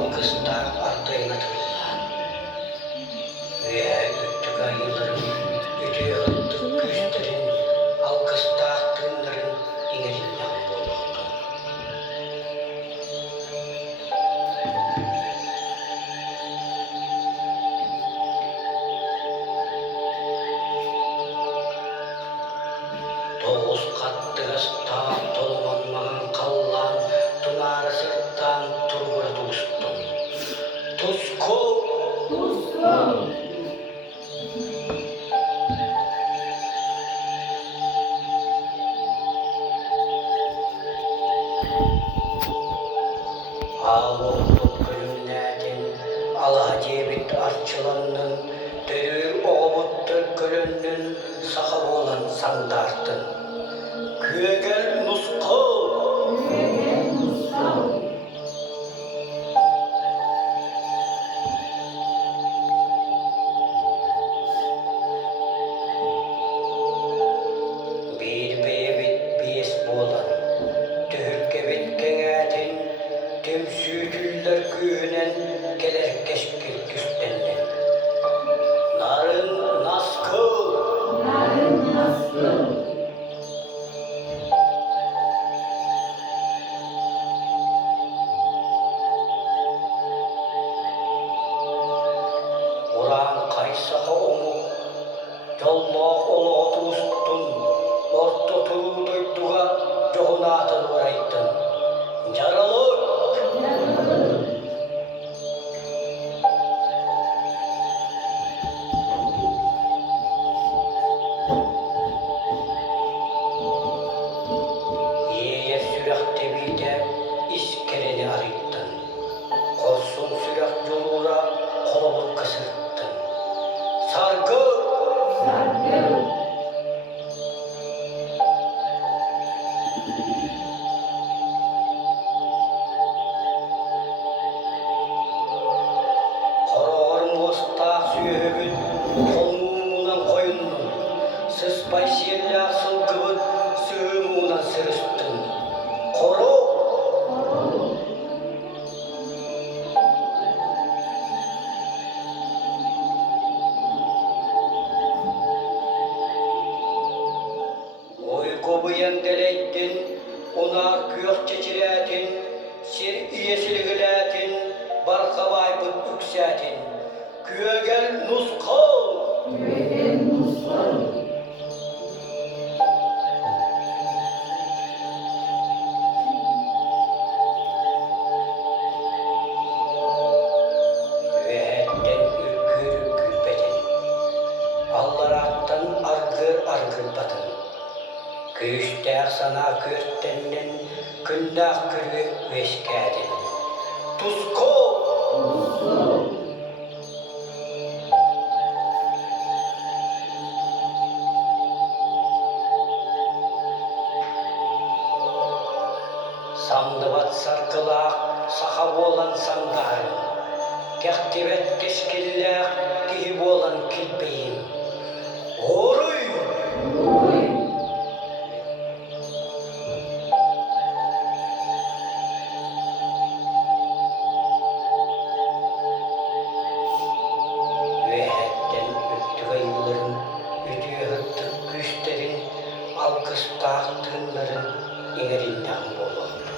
alkışlar ardayına tırlar. Ve öttük ayıların, ötüye hırttık güçlerin, alkışlar tırların ingerinden bulundu. Toğuz kattıgız taap tolmanmağın kallan, tunarı sırttan turgura tuğustun. Tusko! Ağoğluk gülümnädin, alacebit arçılandın, dörür oğubuttur gülündün, saha bolan sandartın. Küegel nusko! Bir beyebit bies bolan, tühürkebit keňätin, tümsüütüller küünen keler keşkil küstenlen. Narın naskıl! Uran kaysaha omuk, yolloq oloğutu ustun, orta turuu doyduga joğunatın varaydın. Jaralık! Ýeýe sürek tebide iskereni arıydın. Korsun sürek yolura kolobur kısırttın. Sargı! Koroğorun ostaq süýebit tonuğundan koyundun. Sıspay siyellak sılgıbıt sığımığından sırıstın. Koro! Uyku bıyan deleydin, onar kүйök çeçirätin, sir iyesiligilätin, barkabaýpyt üksätin. Küegel nusko! Vehetten ürkür külpetin, allaraktan argır argır batın. Kүйüstäk sana körttenden, kündäk kürü veşkädin. Tusko! Samdybat sarkylak, saha bolan sandarın. Kektibet keşkillek, kihi bolan kilpeyin. Oruy! Vehetten öttük ayıların, ötüye hırttık güçlerin, alkıştaq tınların ingerinden bolundu.